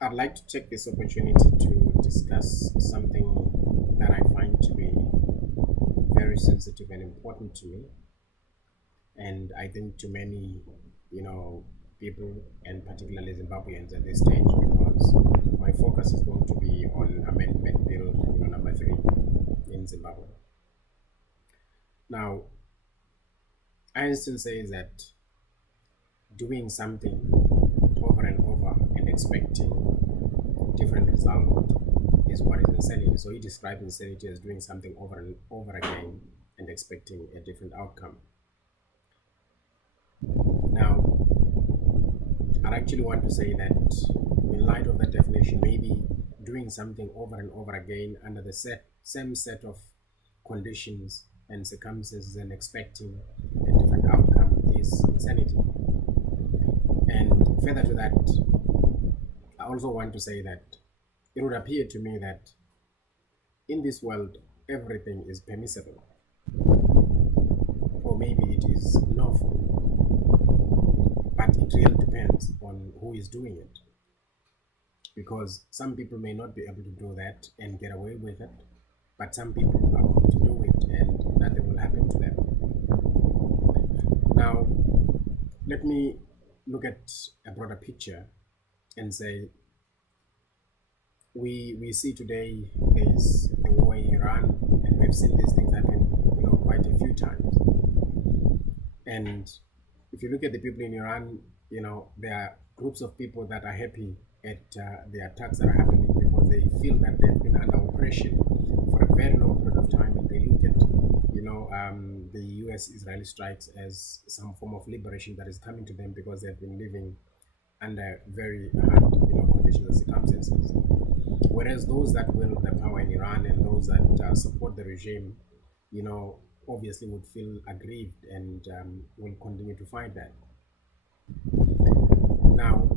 I'd like to take this opportunity to discuss something that I find to be very sensitive and important to me, and I think to many, you know, people and particularly Zimbabweans at this stage, because my focus is going to be on Amendment Bill, number 3 in Zimbabwe. Now, Einstein says that doing something over and over and expecting different result is what is insanity. So he describes insanity as doing something over and over again and expecting a different outcome. Now, I actually want to say that in light of that definition, maybe doing something over and over again under the same set of conditions and circumstances and expecting a different outcome is insanity. And further to that, I also want to say that it would appear to me that in this world, everything is permissible, or maybe it is lawful, but it really depends on who is doing it. Because some people may not be able to do that and get away with it, but some people are going to do it and nothing will happen to them. Now, let me look at a broader picture and say, we see today there's the war in Iran, and we've seen these things happen, quite a few times. And if you look at the people in Iran, there are groups of people that are happy at the attacks that are happening because they feel that they've been under oppression for a very long period of time, and they look at the US-Israeli strikes as some form of liberation that is coming to them because they've been living under very hard conditions and circumstances. Whereas those that will the power in Iran and those that support the regime, obviously would feel aggrieved and will continue to fight that. Now,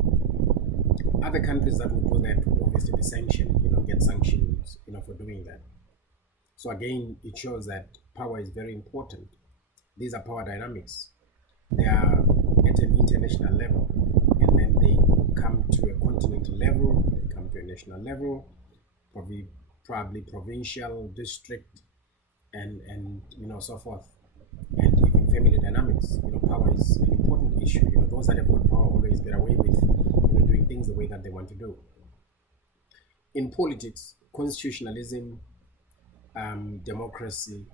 other countries that would do that would obviously be sanctioned, get sanctions, for doing that. So again, it shows that power is very important. These are power dynamics. They are at an international level, and then they come to a continental level, they come to a national level, probably provincial, district, and so forth, and even family dynamics. Power is an important issue. Those that have got power always get away with doing things the way that they want to do. In politics, constitutionalism, democracy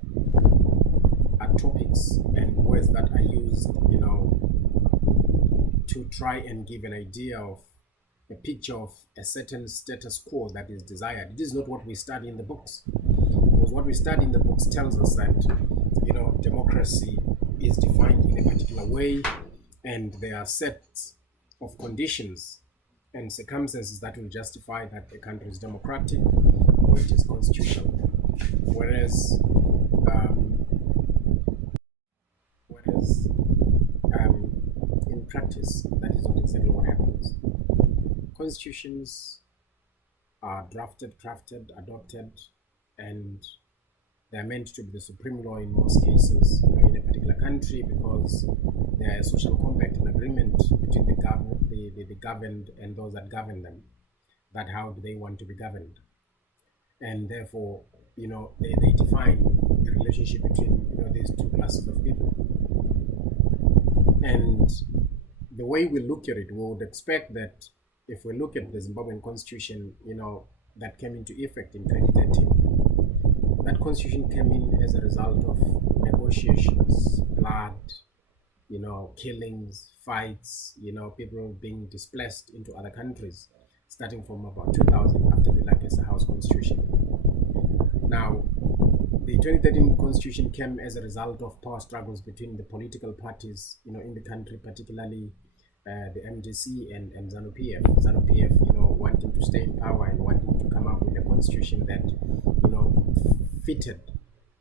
are topics and words that are used, to try and give an idea of a picture of a certain status quo that is desired. It is not what we study in the books. Because what we study in the books tells us that, democracy is defined in a particular way, and there are sets of conditions and circumstances that will justify that a country is democratic or it is constitutional. Whereas in practice, that is not exactly what happens. Constitutions are drafted, crafted, adopted, and they are meant to be the supreme law in most cases, in a particular country, because there is a social compact and agreement between the governed and those that govern them, that how do they want to be governed. And therefore, they define the relationship between these two classes of people. And the way we look at it, we would expect that if we look at the Zimbabwean Constitution, that came into effect in 2013, that constitution came in as a result of negotiations, blood, killings, fights, people being displaced into other countries, starting from about 2000 after the Lancaster House Constitution. Now, the 2013 Constitution came as a result of power struggles between the political parties, in the country, particularly the MDC and ZANU-PF. ZANU-PF, wanting to stay in power and wanting to come up with a constitution that, fitted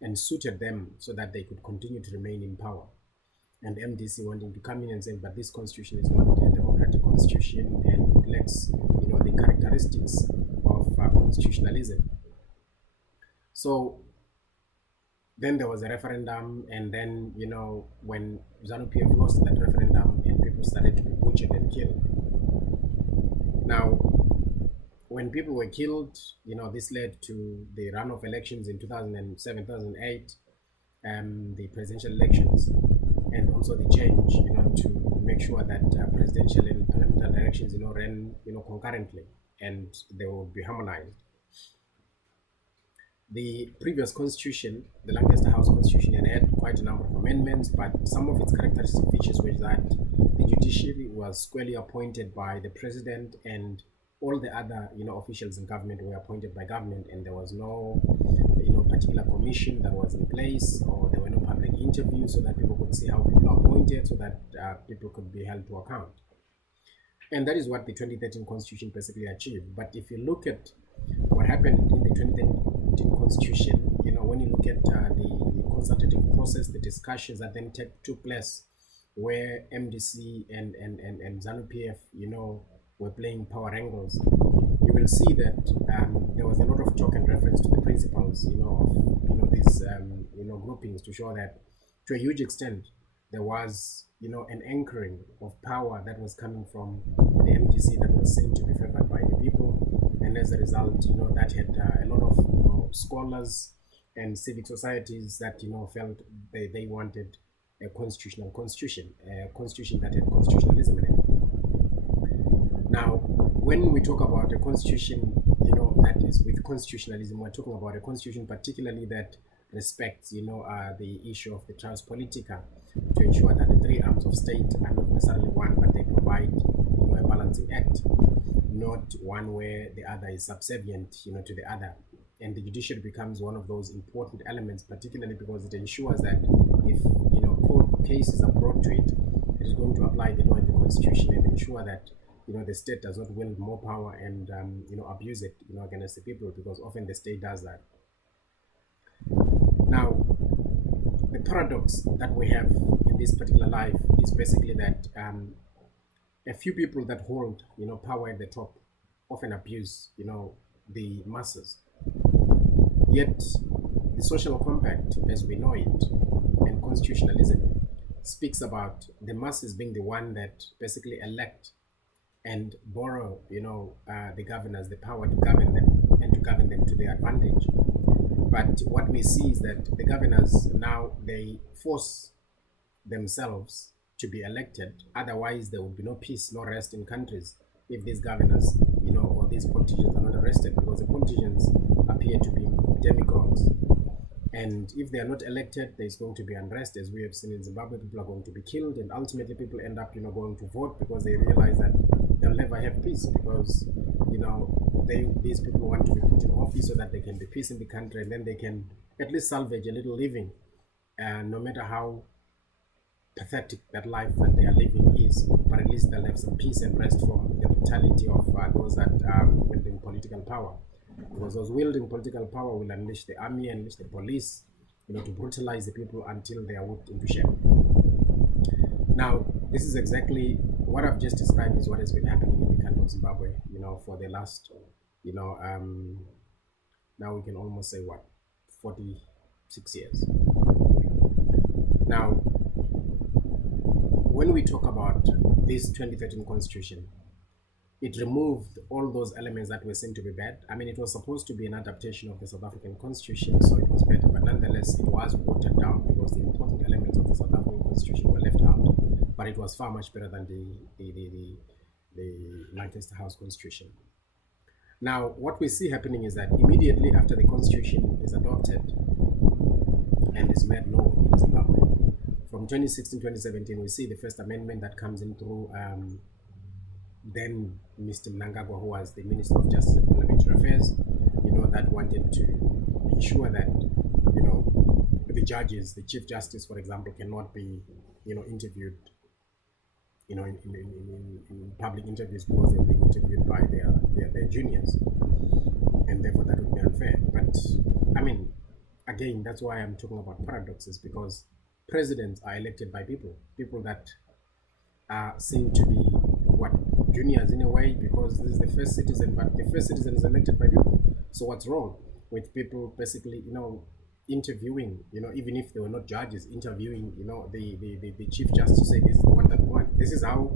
and suited them so that they could continue to remain in power. And MDC wanting to come in and say, but this constitution is not a democratic constitution and it lacks, the characteristics of constitutionalism. So then there was a referendum, and then, when ZANU-PF lost that referendum and people started to be butchered and killed. Now, when people were killed, this led to the runoff elections in 2007, 2008, the presidential elections, and also the change, to make sure that presidential and parliamentary elections, ran, concurrently, and they would be harmonized. The previous constitution, the Lancaster House Constitution, had quite a number of amendments, but some of its characteristic features were that the judiciary was squarely appointed by the president, and all the other, officials in government were appointed by government, and there was no, particular commission that was in place, or there were no public interviews so that people could see how people are appointed, so that people could be held to account. And that is what the 2013 Constitution basically achieved. But if you look at what happened in the 2013 Constitution, when you look at the consultative process, the discussions that then took place, where MDC and ZANU-PF, were playing power angles, you will see that there was a lot of talk and reference to the principles, of these groupings, to show that to a huge extent there was an anchoring of power that was coming from the MDC that was seen to be favored by the people, and as a result, that had a lot of scholars and civic societies that felt they wanted a constitutional constitution, a constitution that had constitutionalism in it. Now, when we talk about a constitution, that is with constitutionalism, we're talking about a constitution particularly that respects, the issue of the Trans Politica, to ensure that the three arms of state are not necessarily one, but they provide, a balancing act, not one where the other is subservient, to the other. And the judiciary becomes one of those important elements, particularly because it ensures that if, court cases are brought to it, it is going to apply the law and the constitution and ensure that the state does not wield more power and abuse it against the people, because often the state does that. Now, the paradox that we have in this particular life is basically that a few people that hold power at the top often abuse the masses. Yet the social compact as we know it and constitutionalism speaks about the masses being the one that basically elect and borrow the governors the power to govern them and to govern them to their advantage. But what we see is that the governors now, they force themselves to be elected, otherwise there would be no peace, no rest in countries if these governors or these politicians are not arrested, because the politicians appear to be demagogues, and if they are not elected, there's going to be unrest, as we have seen in Zimbabwe. People are going to be killed, and ultimately people end up going to vote because they realize that they'll never have peace, because these people want to be put in office so that there can be peace in the country, and then they can at least salvage a little living, no matter how pathetic that life that they are living is, but at least they'll have some peace and rest from the brutality of those that are wielding political power, because those wielding political power will unleash the army, unleash the police, to brutalize the people until they are whipped into shape. Now, this is exactly what I've just described is what has been happening in the country of Zimbabwe, for the last, now we can almost say 46 years. Now, when we talk about this 2013 Constitution, it removed all those elements that were seen to be bad. I mean, it was supposed to be an adaptation of the South African Constitution, so it was better, but nonetheless, it was watered down because the important elements of the South African Constitution were left out. But it was far much better than the Lancaster House Constitution. Now, what we see happening is that immediately after the Constitution is adopted and is made law in Zimbabwe, from 2016-2017, we see the first amendment that comes in through then Mr. Mnangagwa, who was the Minister of Justice and Parliamentary Affairs, that wanted to ensure that, the judges, the Chief Justice, for example, cannot be, interviewed, in public interviews, because they're being interviewed by their juniors, and therefore that would be unfair. But, I mean, again, that's why I'm talking about paradoxes, because presidents are elected by people that seem to be juniors in a way, because this is the first citizen, but the first citizen is elected by people. So what's wrong with people basically, interviewing, even if they were not judges, interviewing, the Chief Justice to say this is the one that won. This is how,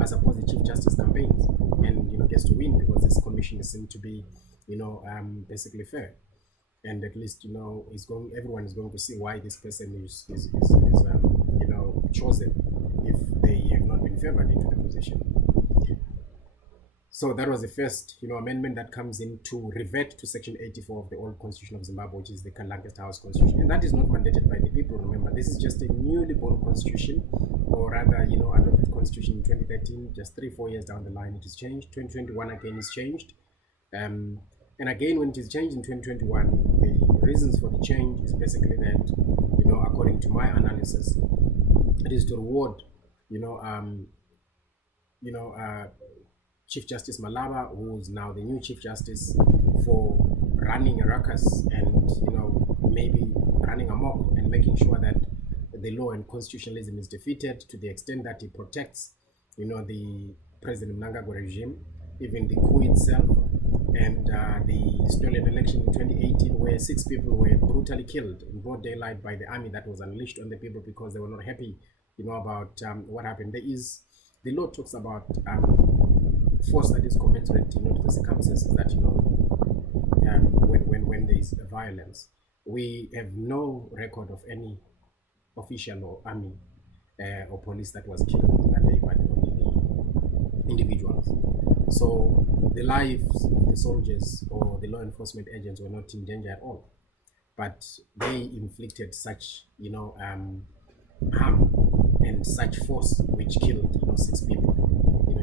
I suppose, the Chief Justice campaigns and, gets to win, because this commission is seen to be, basically fair. And at least, everyone is going to see why this person is chosen if they have not been favored into the position. So that was the first, amendment that comes in to revert to Section 84 of the old Constitution of Zimbabwe, which is the Lancaster House Constitution. And that is not mandated by the people. Remember, this is just a newly born constitution, or rather, adopted constitution in 2013. Just 3-4 years down the line, it is changed. 2021 again is changed. And again, when it is changed in 2021, the reasons for the change is basically that, according to my analysis, it is to reward, Chief Justice Malaba, who is now the new Chief Justice, for running a ruckus and, maybe running amok and making sure that the law and constitutionalism is defeated, to the extent that he protects, the President Mnangagwa regime, even the coup itself, and the stolen election in 2018, where 6 people were brutally killed in broad daylight by the army that was unleashed on the people because they were not happy, about what happened. The law talks about force that is commensurate, to the circumstances that, when there is violence. We have no record of any official or army or police that was killed that day, but only the individuals. So the lives of the soldiers or the law enforcement agents were not in danger at all, but they inflicted such, harm and such force which killed, 6 people,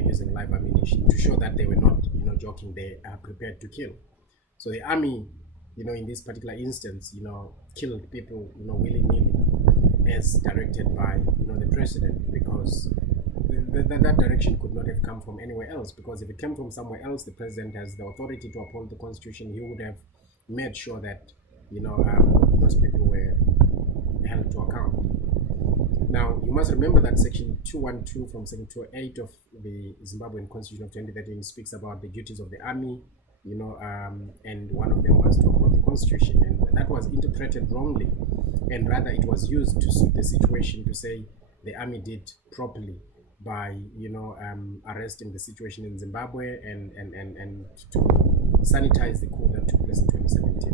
using live ammunition, to show that they were not, joking. They are prepared to kill. So the army, in this particular instance, killed people, willy-nilly, as directed by, the president, because that direction could not have come from anywhere else. Because if it came from somewhere else, the president has the authority to uphold the constitution. He would have made sure that, those people were held to account. Now, you must remember that Section 212 from Section 208 of the Zimbabwean Constitution of 2013 speaks about the duties of the army, and one of them was to uphold the constitution, and that was interpreted wrongly, and rather it was used to suit the situation, to say the army did properly by, arresting the situation in Zimbabwe and to sanitize the coup that took place in 2017.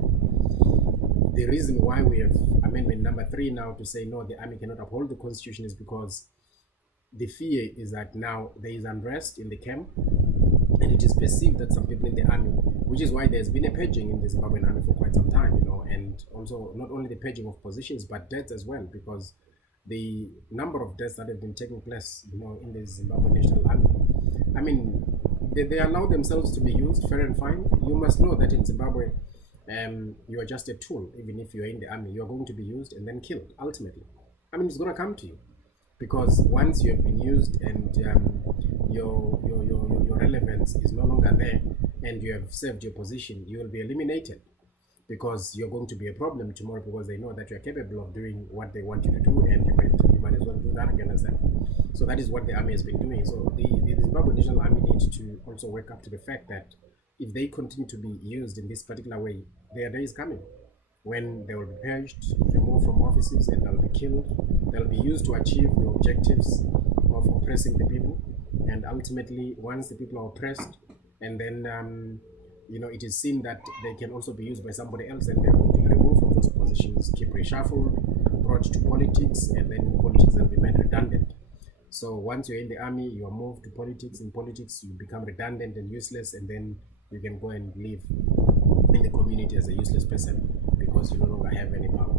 The reason why we have amendment number 3 now to say no, the army cannot uphold the constitution, is because the fear is that now there is unrest in the camp, and it is perceived that some people in the army, which is why there's been a purging in the Zimbabwean army for quite some time, and also not only the purging of positions but deaths as well, because the number of deaths that have been taking place, in the Zimbabwe National Army, I mean, they allow themselves to be used, fair and fine. You must know that in Zimbabwe, you are just a tool. Even if you're in the army, you're going to be used and then killed ultimately. I mean, it's going to come to you, because once you have been used and your relevance is no longer there, and you have served your position, you will be eliminated, because you're going to be a problem tomorrow, because they know that you're capable of doing what they want you to do, and you might as well do that again as that. So that is what the army has been doing. So the Zimbabwe National Army needs to also wake up to the fact that if they continue to be used in this particular way, their day is coming when they will be purged, removed from offices, and they'll be killed. They'll be used to achieve the objectives of oppressing the people, and ultimately, once the people are oppressed, and then it is seen that they can also be used by somebody else, and they're going to be removed from those positions, keep reshuffled, brought to politics, and then politics will be made redundant. So once you're in the army, you are moved to politics. In politics, you become redundant and useless, and then you can go and live in the community as a useless person, because you no longer have any power.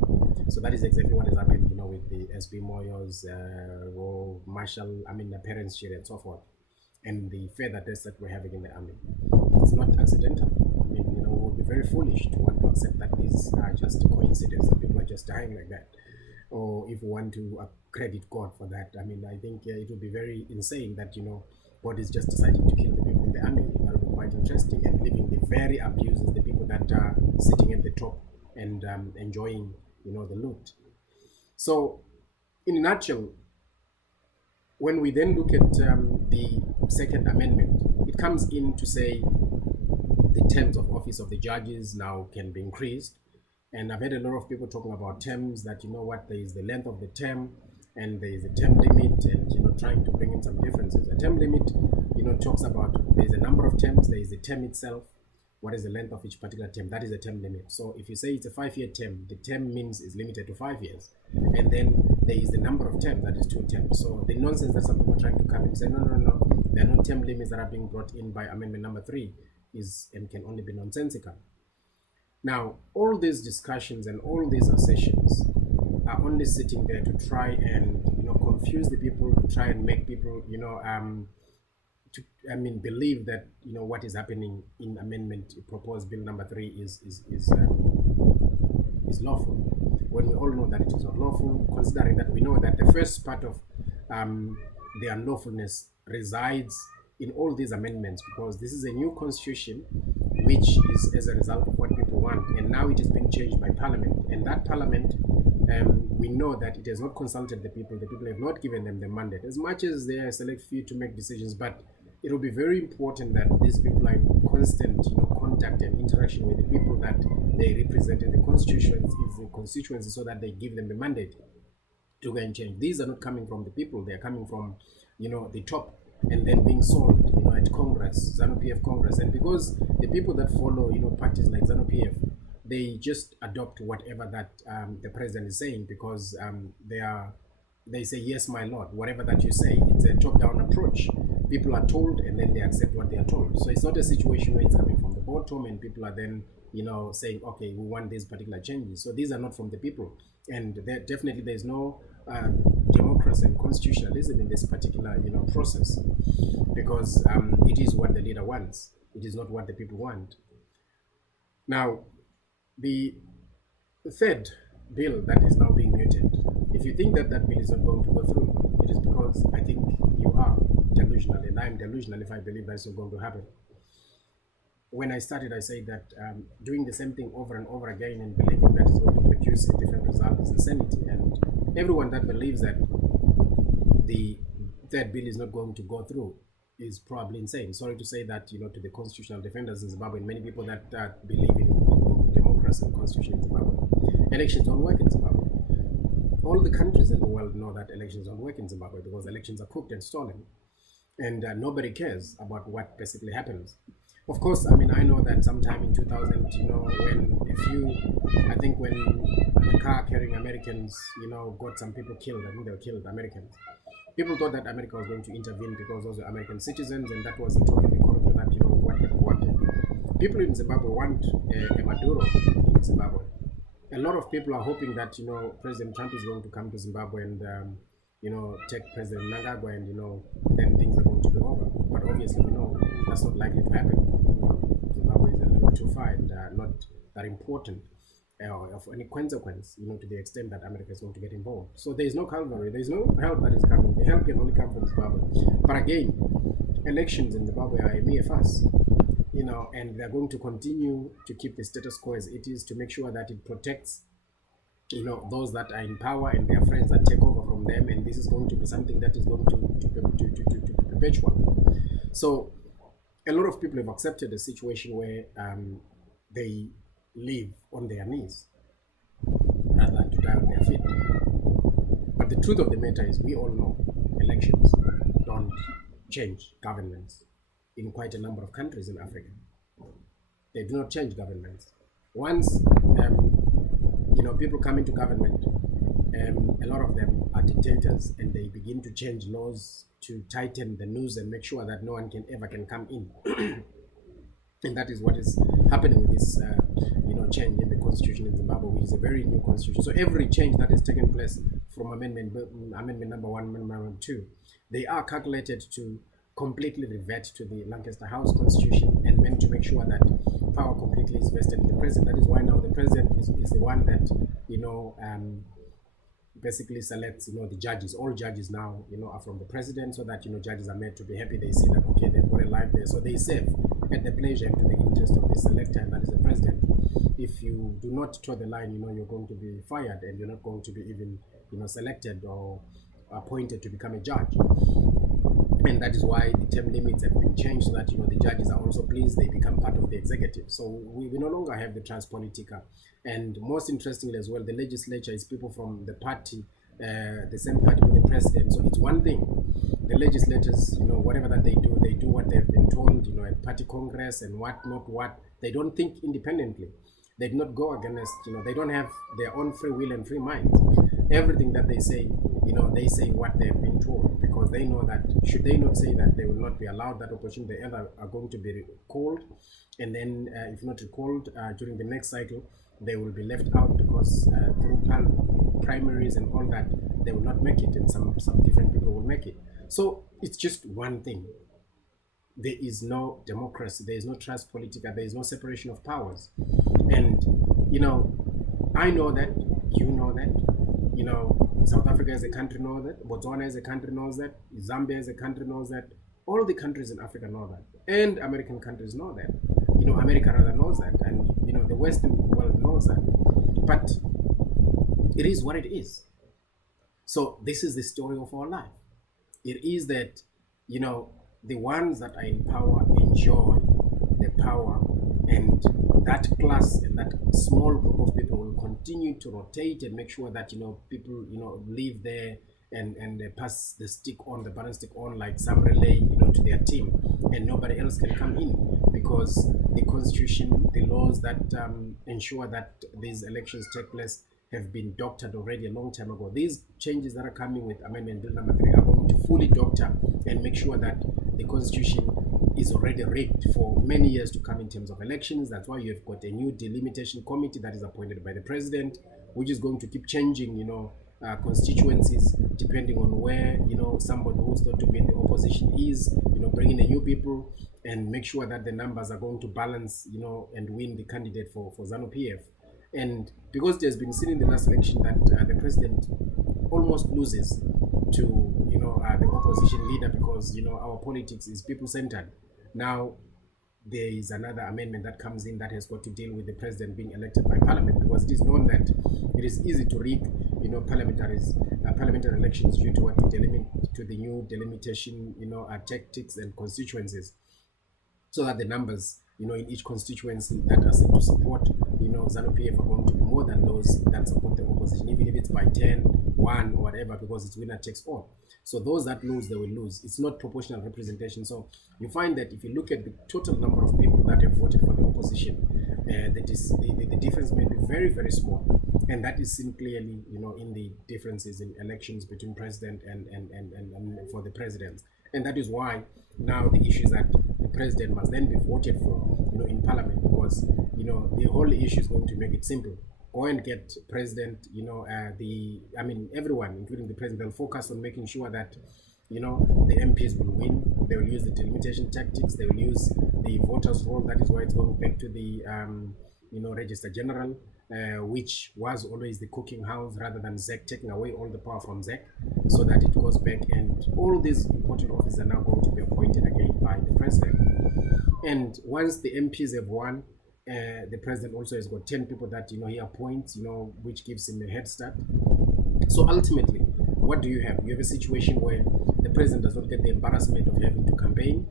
So that is exactly what has happened, with the SB Moyos, Marshall, the parents' share, and so forth, and the further deaths that we're having in the army. It's not accidental. We would be very foolish to want to accept that these are just a coincidence, that people are just dying like that, or if we want to credit God for that. I think it would be very insane that, God is just deciding to kill the people in the army. That would be quite interesting, and leaving the very abusers, the people that are sitting at the top and enjoying, the loot. So, in a nutshell, when we then look at the Second Amendment, it comes in to say the terms of office of the judges now can be increased And I've heard a lot of people talking about terms, that you know what, there is the length of the term and there is a term limit, and you know, trying to bring in some differences. A term limit, you know, talks about there is a number of terms, there is the term itself, what is the length of each particular term, that is a term limit. So if you say it's a 5-year term, the term means is limited to 5 years, and then there is the number of terms, that is 2 terms. So the nonsense that some people are trying to come and say no, there are no term limits that are being brought in by amendment number 3 is and can only be nonsensical. Now, all these discussions and all these assertions are only sitting there to try and, you know, confuse the people, to try and make people, you know, believe that, you know, what is happening in amendment proposed bill number 3 is lawful, when we all know that it is not lawful, considering that we know that the first part of the unlawfulness resides in all these amendments, because this is a new constitution which is as a result of what people want, and now it is being changed by parliament, and that parliament, we know that it has not consulted the people have not given them the mandate, as much as they are select few to make decisions. But it will be very important that these people are in constant, you know, contact and interaction with the people that they represent in the constituency, so that they give them the mandate to go and change. These are not coming from the people, they are coming from, you know, the top, and then being sold, you know, at Congress, ZANU-PF Congress. And because the people that follow, you know, parties like ZANU-PF, they just adopt whatever that the president is saying, because they say, yes, my lord, whatever that you say. It's a top-down approach. People are told, and then they accept what they are told. So it's not a situation where it's coming from the bottom and people are then, you know, saying, okay, we want these particular changes. So these are not from the people, and definitely there's no democracy and constitutionalism in this particular, you know, process, because it is what the leader wants, it is not what the people want. Now, the third bill that is now being muted, if you think that that bill is not going to go through, it is because I think you are delusional, and I'm delusional if I believe that it's not going to happen. When I started, I said that doing the same thing over and over again and believing that it's going to produce a different result is insanity. And everyone that believes that the third bill is not going to go through is probably insane. Sorry to say that, you know, to the constitutional defenders in Zimbabwe and many people that believe in democracy and constitution in Zimbabwe. Elections don't work in Zimbabwe. All the countries in the world know that elections don't work in Zimbabwe, because elections are cooked and stolen, and nobody cares about what basically happens. Of course, I mean, I know that sometime in 2000, you know, when a car carrying Americans, you know, got some people killed, I think they were killed, Americans. People thought that America was going to intervene because those were American citizens, and that was the talking according to that, you know, what people wanted. People in Zimbabwe want a Maduro in Zimbabwe. A lot of people are hoping that, you know, President Trump is going to come to Zimbabwe and, you know, take President Mnangagwa, and, you know, then things are going to be over. But obviously, we know that's not likely to happen. Zimbabwe is a little too far and not that important of any consequence, you know, to the extent that America is going to get involved. So there is no cavalry, there is no help that is coming. The help can only come from Zimbabwe. But again, elections in Zimbabwe are a mere farce, you know, and they're going to continue to keep the status quo as it is, to make sure that it protects, you know, those that are in power and their friends that take over from them, and this is going to be something that is going to be perpetual. So a lot of people have accepted a situation where they live on their knees rather than to die on their feet. But the truth of the matter is, we all know elections don't change governments in quite a number of countries in Africa. They do not change governments. Once you know, people come into government, a lot of them are dictators, and they begin to change laws to tighten the noose and make sure that no one can come in. And that is what is happening with this, you know, change in the constitution in Zimbabwe, which is a very new constitution. So every change that has taken place from amendment number 1, amendment number 2, they are calculated to completely revert to the Lancaster House Constitution, and meant to make sure that power completely is vested in the president. That is why now the president is the one that, you know, basically selects, you know, the judges. All judges now, you know, are from the president, so that, you know, judges are made to be happy. They see that, okay, they've got a life there, so they serve at the pleasure and to the interest of the selector, and that is the president. If you do not toe the line, you know, you're going to be fired, and you're not going to be even, you know, selected or appointed to become a judge. And that is why the term limits have been changed so that the judges are also pleased, they become part of the executive. So we no longer have the transpolitica. And most interestingly as well, the legislature is people from the party, the same party with the president. So it's one thing. The legislators, whatever that they do what they've been told, at party congress and what not what. They don't think independently. They do not go against, they don't have their own free will and free mind. Everything that they say, they say what they've been told, because they know that should they not say that, they will not be allowed that opportunity. They either are going to be recalled, and then if not recalled during the next cycle, they will be left out, because through primaries and all that, they will not make it, and some different people will make it. So it's just one thing. There is no democracy, there is no trust politica, there is no separation of powers. And I know that, you know that, South Africa as a country knows that, Botswana as a country knows that, Zambia as a country knows that, all the countries in Africa know that, and American countries know that, America rather knows that, and the Western world knows that. But it is what it is. So this is the story of our life. It is that the ones that are in power enjoy the power, and that class and that small group of people will continue to rotate and make sure that people live there and they pass the baton stick on, like some relay to their team, and nobody else can come in, because the constitution, the laws that ensure that these elections take place have been doctored already a long time ago. These changes that are coming with Amendment Bill number 3 are going to fully doctor and make sure that the constitution is already rigged for many years to come in terms of elections. That's why you've got a new delimitation committee that is appointed by the president, which is going to keep changing, constituencies depending on where, somebody who's thought to be in the opposition is, bringing in new people and make sure that the numbers are going to balance, and win the candidate for ZANU-PF. And because it has been seen in the last election that the president almost loses to the opposition leader, because our politics is people-centered. Now there is another amendment that comes in that has got to deal with the president being elected by parliament, because it is known that it is easy to rig parliamentary elections due to to the new delimitation tactics and constituencies, so that the numbers in each constituency that are said to support ZANU-PF are going to be more than those that support the opposition, even if it's by 10, 1 or whatever, because it's winner takes all. So those that lose, they will lose. It's not proportional representation. So you find that if you look at the total number of people that have voted for the opposition, the difference may be very, very small. And that is seen clearly in the differences in elections between president and for the presidents. And that is why now the issue is that the president must then be voted for in parliament, because the whole issue is going to make it simple. Go and get president, everyone, including the president, they'll focus on making sure that the MPs will win. They will use the delimitation tactics, they will use the voters roll. That is why it's going back to the Register General, which was always the cooking house, rather than ZEC taking away all the power from ZEC, so that it goes back, and all these important offices are now going to be appointed again by the president. And once the MPs have won, the president also has got 10 people that he appoints, which gives him a head start. So ultimately, what do you have? You have a situation where the president does not get the embarrassment of having to campaign,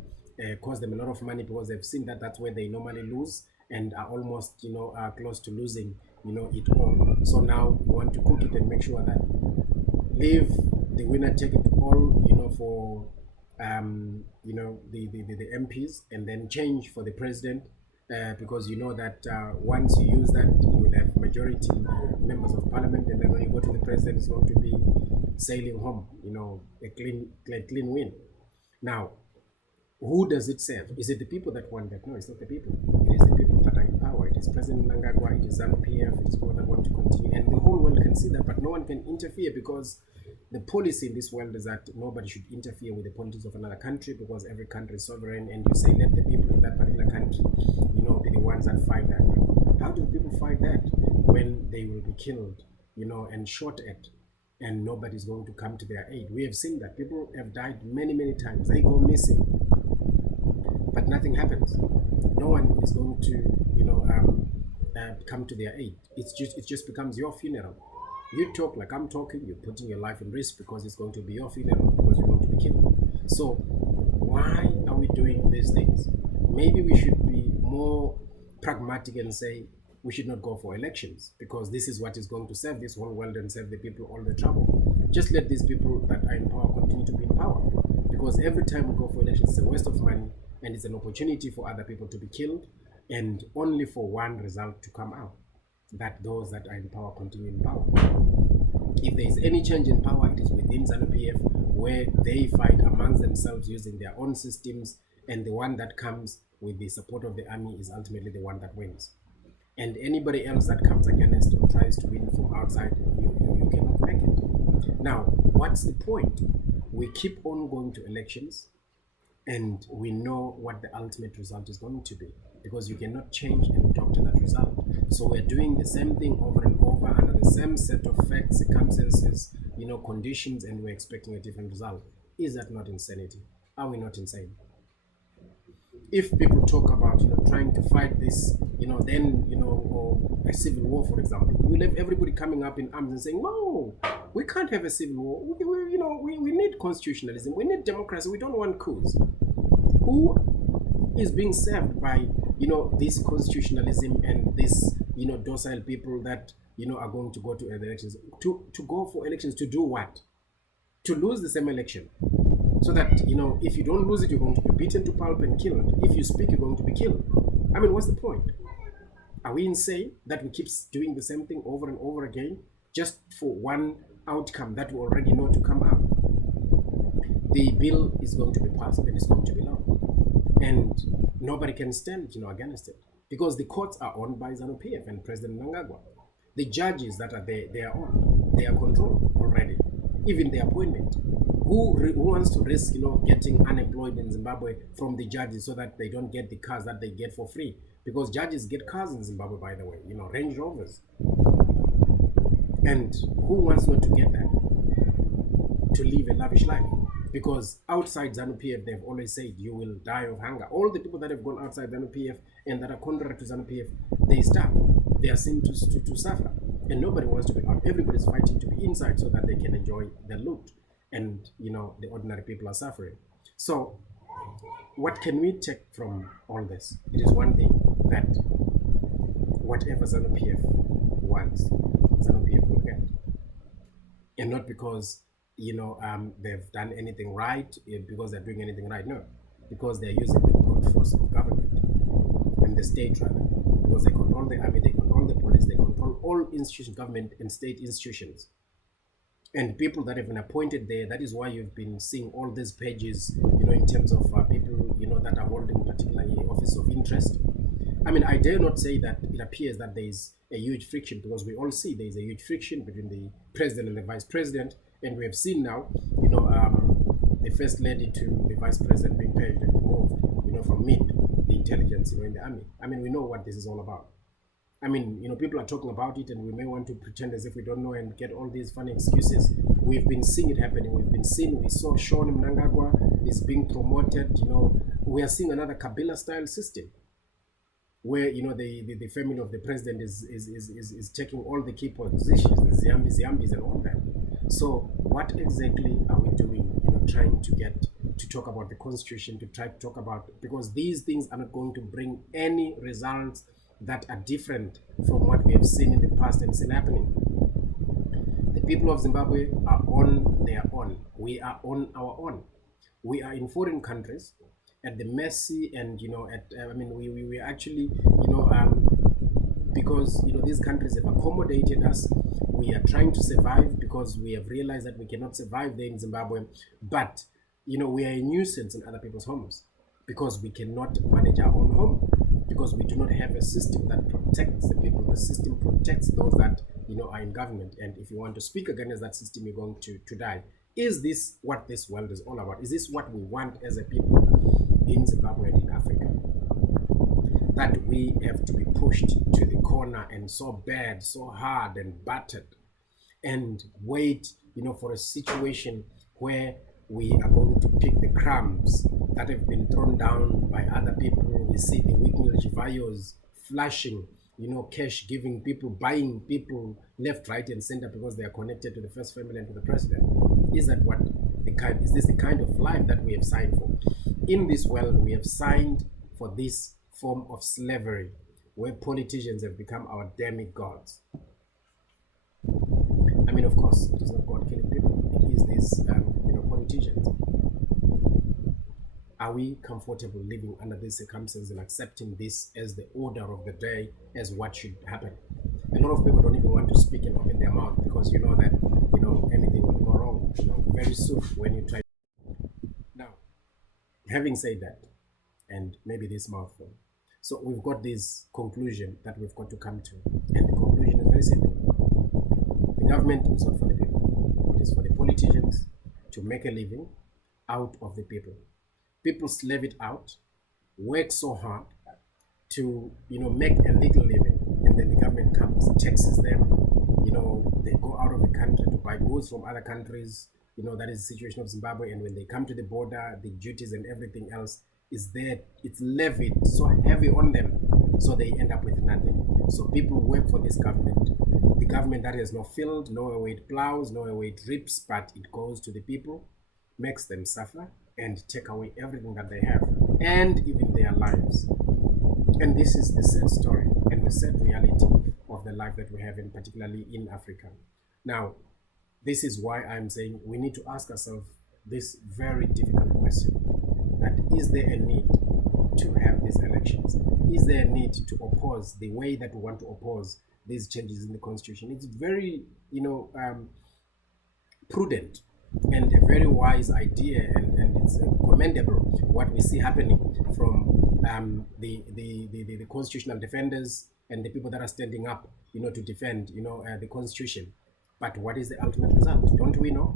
cost them a lot of money, because they've seen that that's where they normally lose, and are almost are close to losing it all. So now you want to cook it and make sure that leave the winner take it all for the MPs, and then change for the president, because that once you use that, you will have majority members of parliament, and then when you go to the president, it's going to be sailing home, a clean win. Now, who does it serve? Is it the people that want that? No, it's not the people. It is the people that are in power. It is President Mnangagwa, it is ZANU-PF, it is people that want to continue. And the whole world can see that, but no one can interfere, because the policy in this world is that nobody should interfere with the politics of another country, because every country is sovereign, and you say let the people in that particular country, be the ones that fight that. But how do people fight that when they will be killed, and shot at, and nobody's going to come to their aid? We have seen that people have died many, many times. They go missing, but nothing happens. No one is going to come to their aid. It just becomes your funeral. You talk like I'm talking, you're putting your life in risk, because it's going to be your funeral, because you're going to be killed. So why are we doing these things? Maybe we should be more pragmatic and say we should not go for elections, because this is what is going to serve this whole world and save the people all the trouble. Just let these people that are in power continue to be in power, because every time we go for elections, it's a waste of money and it's an opportunity for other people to be killed, and only for one result to come out, that those that are in power continue in power. If there is any change in power, it is within ZANU-PF, where they fight amongst themselves using their own systems, and the one that comes with the support of the army is ultimately the one that wins. And anybody else that comes against or tries to win from outside, you cannot make it. Now, what's the point? We keep on going to elections, and we know what the ultimate result is going to be, because you cannot change and doctor that result. So we're doing the same thing over and over under the same set of facts, circumstances, conditions, and we're expecting a different result. Is that not insanity? Are we not insane? If people talk about trying to fight this, or a civil war, for example, we'll have everybody coming up in arms and saying, no, we can't have a civil war. We need constitutionalism, we need democracy, we don't want coups. Who is being served by this constitutionalism and this docile people that are going to go to elections? To go for elections to do what? To lose the same election, so that if you don't lose it, you're going to be beaten to pulp and killed. If you speak, you're going to be killed. I mean, what's the point? Are we insane that we keep doing the same thing over and over again just for one outcome that we already know to come out? The bill is going to be passed and it's going to be law, and nobody can stand against it, because the courts are owned by ZANU-PF and President Mnangagwa. The judges that are there, they are owned, they are controlled already. Even the appointment. Who wants to risk getting unemployed in Zimbabwe from the judges, so that they don't get the cars that they get for free? Because judges get cars in Zimbabwe, by the way, Range Rovers. And who wants not to get that? To live a lavish life? Because outside ZANU-PF, they've always said you will die of hunger. All the people that have gone outside ZANU-PF and that are contrary to ZANU-PF, they starve. They are seen to suffer. And nobody wants to be out. Everybody's fighting to be inside so that they can enjoy the loot. And the ordinary people are suffering. So what can we take from all this? It is one thing that whatever ZANU-PF wants, ZANU-PF will get. And not because they've done anything right, because they're doing anything right. No, because they're using the brute force of government and the state, rather, because they control the army, they control the police, they control all institutions, government and state institutions, and people that have been appointed there. That is why you've been seeing all these pages, in terms of people, that are holding particularly office of interest. I mean, I dare not say that it appears that there is a huge friction, because we all see there is a huge friction between the president and the vice president. And we have seen now, the first lady to the vice president being paid and removed, from mid, the intelligence, in the army. I mean, we know what this is all about. I mean, people are talking about it, and we may want to pretend as if we don't know and get all these funny excuses. We've been seeing it happening. We saw Sean Mnangagwa is being promoted. We are seeing another Kabila-style system, where the family of the president is taking all the key positions, the Ziambis and all that. So what exactly are we doing, trying to get to talk about the constitution, to try to talk about, because these things are not going to bring any results that are different from what we have seen in the past and seen happening. The people of Zimbabwe are on their own. We are on our own. We are in foreign countries at the mercy and, we actually, because, these countries have accommodated us. We are trying to survive because we have realized that we cannot survive there in Zimbabwe. But, we are a nuisance in other people's homes because we cannot manage our own home, because we do not have a system that protects the people. The system protects those that, are in government. And if you want to speak against that system, you're going to die. Is this what this world is all about? Is this what we want as a people in Zimbabwe and in Africa? That we have to be pushed to the corner and so bad, so hard and battered, and wait, for a situation where we are going to pick the crumbs that have been thrown down by other people. We see the Wicknell Chivayos flashing, cash, giving people, buying people left, right, and center because they are connected to the first family and to the president. Is this the kind of life that we have signed for? in this world, we have signed for this form of slavery where politicians have become our demigods. I mean, of course, it is not God killing people. It is these, politicians. Are we comfortable living under these circumstances and accepting this as the order of the day, as what should happen? A lot of people don't even want to speak and open their mouth because you know that anything will go wrong very soon when you try. Now, having said that, and maybe this mouthful, so we've got this conclusion that we've got to come to, and the conclusion is very simple. The government is not for the people. It is for the politicians to make a living out of the people. People slave it out, work so hard to make a little living, and then the government comes, taxes them. They go out of the country to buy goods from other countries. That is the situation of Zimbabwe. And when they come to the border, the duties and everything else is there. It's levied so heavy on them, so they end up with nothing. So people work for this government. The government that has no field, nowhere where it plows, nowhere where it reaps, but it goes to the people, makes them suffer, and take away everything that they have, and even their lives. And this is the sad story and the sad reality of the life that we have, and particularly in Africa. Now, this is why I'm saying we need to ask ourselves this very difficult question: that is there a need to have these elections? Is there a need to oppose the way that we want to oppose these changes in the constitution? It's very, prudent and a very wise idea, and it's commendable what we see happening from the constitutional defenders and the people that are standing up, to defend, the constitution. But what is the ultimate result? Don't we know?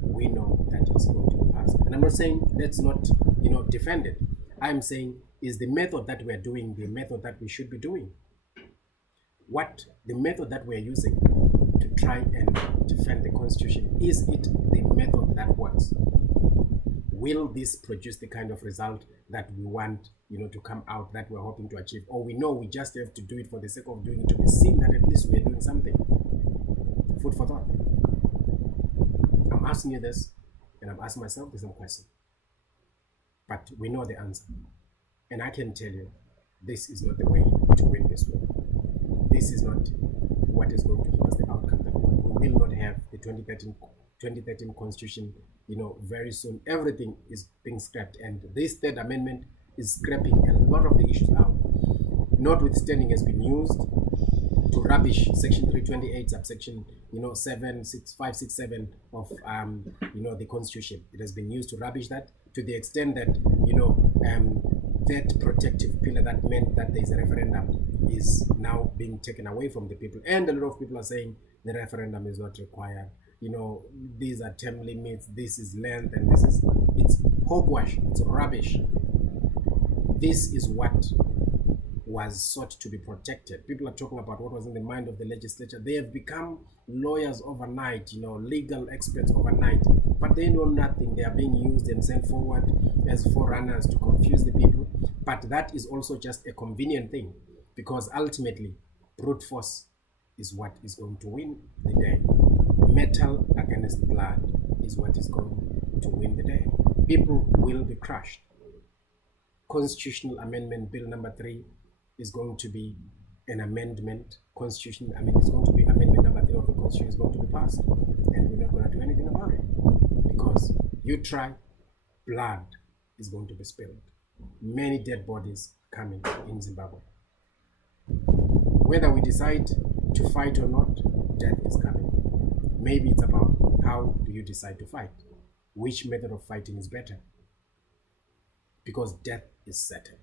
We know that it's going to be passed. And I'm not saying let's not, defend it. I'm saying, is the method that we're doing the method that we should be doing? What the method that we're using to try and defend the constitution, is it the method that works? Will this produce the kind of result that we want, to come out, that we're hoping to achieve? Or we know we just have to do it for the sake of doing it, to be seen that at least we're doing something? Food for thought. I'm asking you this, and I'm asking myself the same question. But we know the answer. And I can tell you, this is not the way to win this war. This is not what is going to give us the outcome that we want. We will not have the 2013 constitution, very soon. Everything is being scrapped, and this third amendment is scrapping a lot of the issues out. Notwithstanding, has been used to rubbish section 328 subsection 76567 of the constitution. It has been used to rubbish that, to the extent that that protective pillar that meant that there is a referendum is now being taken away from the people. And a lot of people are saying the referendum is not required. These are term limits, this is length, and it's hogwash, it's rubbish. This is what was sought to be protected. People are talking about what was in the mind of the legislature. They have become lawyers overnight, legal experts overnight, but they know nothing. They are being used and sent forward as forerunners to confuse the people. But that is also just a convenient thing, because ultimately brute force is what is going to win the day. Metal against blood is what is going to win the day. People will be crushed. Constitutional Amendment Bill number 3 is going to be an amendment. It's going to be amendment number 3 of the Constitution is going to be passed, and we're not going to do anything about it, because you try, blood is going to be spilled. Many dead bodies coming in Zimbabwe. Whether we decide to fight or not, death is coming. Maybe it's about how do you decide to fight? Which method of fighting is better? Because death is certain.